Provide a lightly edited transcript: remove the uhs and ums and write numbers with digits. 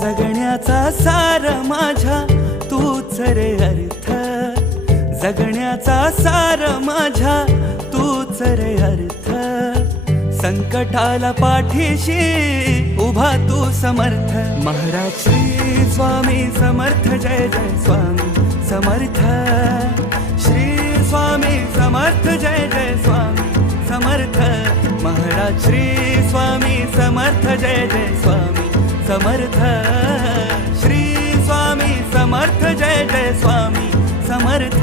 जगण्याचा सार माझ्या तूच रे अर्थ, जगण्याचा सार माझ्या तूच रे अर्थ. संकटाला पाठीशी उभा तू समर्थ. महाराज श्री स्वामी समर्थ, जय जय स्वामी समर्थ. श्री स्वामी समर्थ, जय जय स्वामी समर्थ. महाराज श्री स्वामी समर्थ, जय जय स्वामी समर्थ. श्री स्वामी समर्थ, जय जय स्वामी समर्थ.